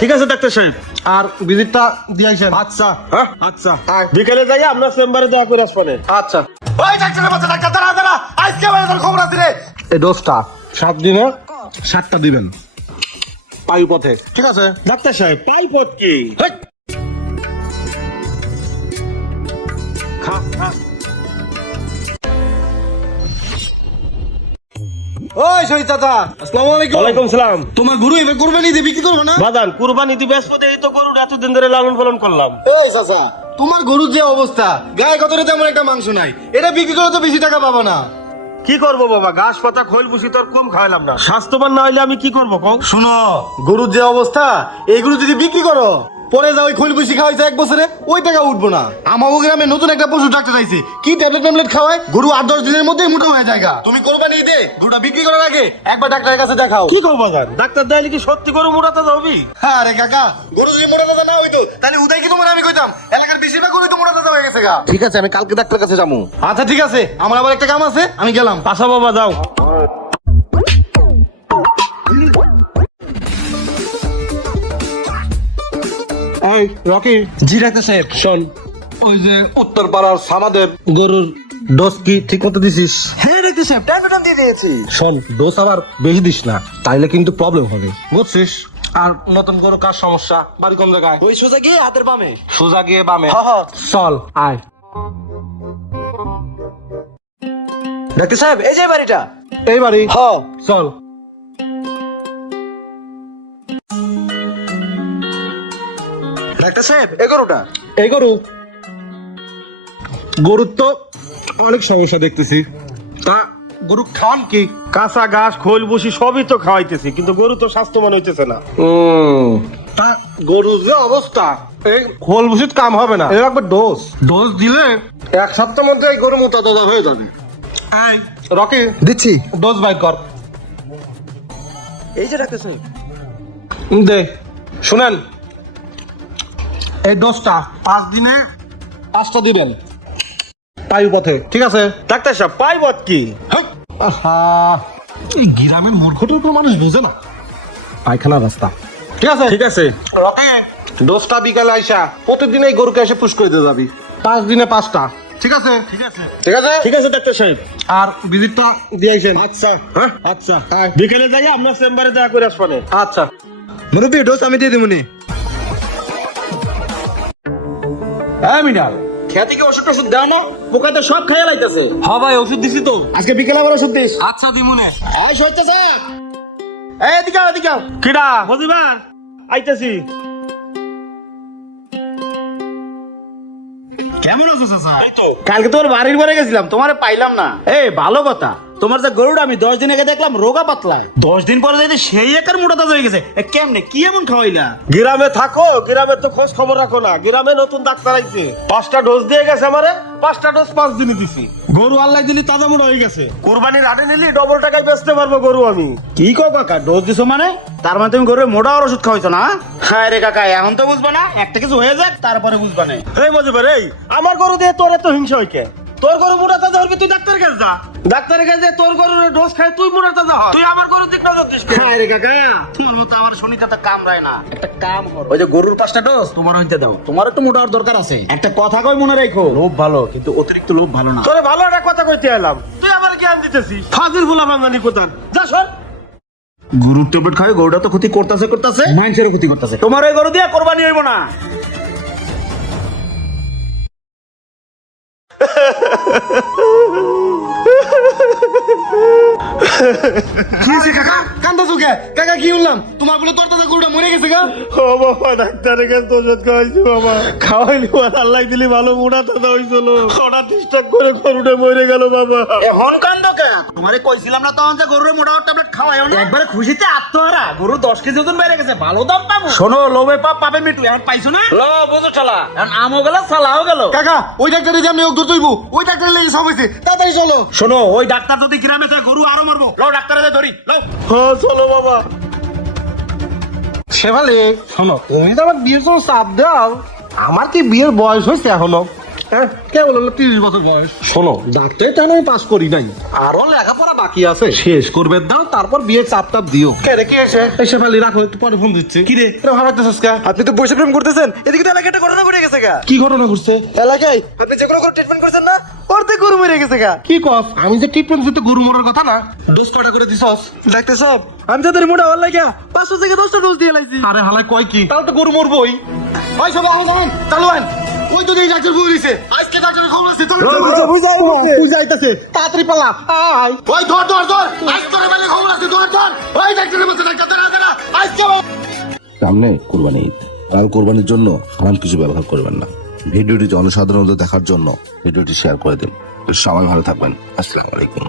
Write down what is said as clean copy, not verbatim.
ঠিক আছে ডাক্তার সাহেব। আর ভিজিটটা দিয়ে আইছেন। আচ্ছা হ্যাঁ আচ্ছা, আয়। বিকেলে যাই আপনার চেম্বারে দেখা করে আসবানে। আচ্ছা ওই ডাক্তারের বাচ্চা ডাক্তার দাঁড়া দাঁড়া আজকে আমার খবর আছে রে। এই ডোজটা 7 দিনে 7টা দিবেন পায়ু পথে, ঠিক আছে? ডাক্তার সাহেব পাইপট কি? হেই! খা খা। ওই শহীদ চাচা, আসসালামু আলাইকুম। ওয়ালাইকুম সালাম। তোমার গরু এবার কুরবানি দিয়ে বিক্রি করবে না? বাদান কুরবানি দিবে বৃহস্পতি, এই তো গরুর এতদিন ধরে লালন পালন করলাম। এই চাচা তোমার গরুর যে অবস্থা, গায়ে কতটা তেমন একটা মাংস নাই, এটা বিক্রি করে তো বেশি টাকা পাবা না। কি করবো বাবা, ঘাস পাতা খৈল ভুসি তোর কম খাওয়ালাম না, স্বাস্থ্যবান না হইলে আমি কি করবো কও? শোনো, গরুর যে অবস্থা, এইগুলো যদি বিক্রি করো পরে যা ওই খৈল বেশি খাওয়াইছে 1 বছরে, ওই টাকা উঠবো না। আমাগো গ্রামে নতুন একটা পশু ডাক্তার আইছে, কি ট্যাবলেট খাওয়ায় গরু 8-10 দিনের মধ্যেই মোটা হয়ে যায়। তুমি কোরবানি ঈদে গরুটা বিক্রি করার আগে একবার ডাক্তারের কাছে দেখাও। কি কও বাজার, ডাক্তার দেখালে কি সত্যি গরু মোড়াতে যাবি? আরে কাকা, গরু যদি মোটা তাজা না হইতো তাহলে উদয় কি তোমার আমি কইতাম, এলাকার বেশিরভাগ গরু তো মোটা তাজা হয়ে গেছে গা। ঠিক আছে, আমি কালকে ডাক্তারের কাছে যাবো। আচ্ছা ঠিক আছে, আমার আবার একটা কাম আছে, আমি গেলাম। আচ্ছা বাবা যাও। এই রকি, জি ডাক্তার সাহেব। শোন, ওই যে উত্তর পাড়ার সামাদের গরুর ডোজ কি ঠিক মতো দিছিস? হ্যাঁ ডাক্তার সাহেব, টাইম টু টাইম দিয়ে দিয়েছি। শোন, ডোজ আবার বেশি দিস না, তাইলে কিন্তু প্রবলেম হবে, বুঝছিস? আর নতুন গরু কার সমস্যা, বাড়ি কোন জায়গায়? ওই সোজা গিয়ে হাতের বামে। সোজা গিয়ে বামে। হ্যাঁ, হ্যাঁ। চল আয়। ডাক্তার সাহেব এই যে বাড়িটা। এই বাড়ি? হ্যাঁ। চল। ডাক্তার সাহেব এই গরুটা। এই গরু, গরুর তো অনেক সমস্যা দেখতেছি, তা গরু খান কি? কাঁচা ঘাস খৈল ভুসি সবই তো খাওয়াইতেছি, কিন্তু গরু তো স্বাস্থ্যবান হইতেছে না। তা গরুর যে অবস্থা, এই খোল ভুষিত কাম হবে না, এর একবার ডোজ দিলে 1 সপ্তাহের মধ্যে এই গরু মোটা তাজা হয়ে যাবে। এই রকি, দিচ্ছি। ডোজ বাই কর। এই যে ডাক্তার সাহেব। দে, শুনেন, এই ডোজটা 5 দিনে 5টা দিবেন পায়ু পথে, ঠিক আছে? ডাক্তার সাহেব পাইপট কি? আহা, এই গ্রামের মূর্খটার তো মানুষ বুঝে না, পায়খানা রাস্তা, ঠিক আছে? ঠিক আছে। রকি, ডোজটা বিকালে আইসা প্রতিদিন এই গরুকে এসে পুশ করে দিয়ে যাবি, 5 দিনে 5টা, ঠিক আছে? ঠিক আছে ঠিক আছে। ঠিক আছে ডাক্তার সাহেব। আর ভিজিটটা দিয়ে আইছেন। আচ্ছা হ্যাঁ আচ্ছা, আয়। বিকেলে যাই আপনার চেম্বারে দেখা করে আসবানে। আচ্ছা। মুরব্বী ডোজ আমি দিয়ে দিমুনি। হ্যাঁ মিনাল, খেতে কি ওষুধ টষুধ দাও না? পোকাতে সব খাইয়া লাইতেছে। হ্যাঁ ভাই, ওষুধ দিছি তো। আজকে বিকেলে আবার ওষুধ দিস। আচ্ছা দিমুনে। আয় সইতেছে। এই এদিকে আও, এদিকে আও। কিডা হজিবার আইতেছি। কেমন আছো চাচা? এই তো কালকে তোর বাড়ির বাড়ি গেছিলাম, তোমারে পাইলাম না। এই ভালো কথা, তোমার যে গরুটা আমি 10 দিন আগে দেখলাম রোগা পাতলায়, 10 দিন পরে যাইতে সেই একার মোটা তাজা হয়ে গেছে। কেমনে কি এমন খাওয়াইলা? গ্রামে থাকো, গ্রামের তো খোঁজ খবর রাখো না। গ্রামে নতুন ডাক্তার আইছে, 5টা ডোজ দিয়ে গেছে আমারে, 5টা ডোজ 5 দিনে দিছি। গরু আল্লাহ দিলি তাজা মোটা হয়ে গেছে। কোরবানির আড়ে নিলি ডবল টাকায় বেচতে পারবো গরু আমি। কি কো কাকা, ডোজ দিছো মানে? তার মানে তুমি গরুর মোটা আর ওষুধ খাওয়াইছো না? হ্যাঁ রে কাকা, এখন তো বুঝবা না, একটা কিছু হয়ে যাক তারপরে বুঝবা না। এই মজিবার, এই আমার গরু দিয়ে তোর এত হিংসা হইকে? তোর গরু মোটা তাজা হবে, তুই ডাক্তারের কাছে যা। ডাক্তারের কাছে তোর গরুর ডোজ খায় তুই মোটা তাজা হ। তুই আমার গরুর দিক নজর দিস। হ্যাঁ রে কাকা, তোমার মতো আমার শনিতে তো কামড়ায় না। একটা কাম করো, ওই যে গরুর 5টা ডোজ তোমার হইতে দাও। তোমার একটু মোটা হওয়ার দরকার আছে। একটা কথা কই মনে রাখো, লোভ ভালো কিন্তু অতিরিক্ত লোভ ভালো না। তোরে ভালো একটা কথা কইতে এলাম, তুই আমার জ্ঞান দিতেছিস। ফাজিল ফুলা বাঙালি কোথান, যা সর। গরুর ট্যাবলেট খাই, গরুটা তো ক্ষতি করতেছে, মানুষেরও ক্ষতি করতেছে। তোমার ওই গরু দিয়ে কোরবানি হইব না। কাকা কান্দা চোখে, কাকা কি বললাম? তোমার বলে তোর দাদা গরুটা মরে গেছে গা। ও বাবা, ডাক্তারের কাছে ওষুধ খাওয়াইছি বাবা, খাওয়াইলি আর আল্লাহ দিলি ভালো মোটা তাজা হয়েছিল, হঠাৎ ডিস্টার্ব করে গরুটা মরে গেল বাবা। এখন কান্দো কে? তোমারে কইছিলাম না তখন যে গরুর মোটা ট্যাবলেট খাওয়াইও না? একবারে খুশিতে আত্মহারা, গরু 10 কেজি ওজন বেড়ে গেছে, ভালো দাম পাবো। শোনো, লোভে পাপ পাবে মিটু, এখন পাইছো না? ল বুঝো শালা, এখন আমও গেল সালাও গেল। কাকা ওই ডাক্তারে যে আমি ওকে ধরতে হইব, ওই ডাক্তারের লেগে সব হইছে, তাড়াতাড়ি চলো। শোনো, ওই ডাক্তার যদি গ্রামে থাকে গরু আরো মারবো। লও ডাক্তারে ধরি, লও। হ্যাঁ চলো বাবা। শেফালি, শোনো, তুমি তো আমার বিয়ের জন্য চাপ দাও, আমার কি বিয়ের বয়স হয়েছে এখনো? হ্যাঁ কেবল হলো 30 বছর বয়স। শোনো ডাক্তার তেমন আমি পাস করি নাই, আরো লেখাপড়া বাকি আছে, শেষ করবে দাও, তারপর বিয়ে চাপ টাপ দিও। কে রে কি এসে এসে ফালি রাখো, একটু পরে ফোন দিচ্ছি। কি রে এটা ভাবাইতেছস কা? আপনি তো বসে প্রেম করতেছেন, এদিকে তো এলাকায় একটা ঘটনা ঘটে গেছে গা। কি ঘটনা ঘটছে? এলাকায় আপনি যে কোনো ট্রিটমেন্ট করছেন না, ওরতে গরু মরে গেছে গা। কি কস? আমি যে ট্রিটমেন্ট দিতে গরু মরার কথা না, ডোজ কটা করে দিছস? ডাক্তার সাহেব আমি তাদের মোটা হওয়ার লাগিয়া 500 থেকে 10টা ডোজ দিয়ে লাইছি। আরে হালাই কয় কি, তাহলে তো গরু মরবই। ভাই সব আহন চালু আন। ওই তো এই ডাক্তার বলে দিছে আজকে ডাক্তারের খবর আছে। তুই যাইতাছে, তাড়াতাড়ি পালা আয়। ওই ধর আজকে মানে খবর আছে, ধর ওই ডাক্তারের মধ্যে ডাক্তার দাঁড়া আজকে। সামনে কোরবানি ঈদ, আর কোরবানির জন্য হারাম কিছু ব্যবহার করবেন না। ভিডিওটি জনসাধারণদের দেখার জন্য ভিডিওটি শেয়ার করে দিন। সবাই ভালো থাকবেন। আসসালামু আলাইকুম।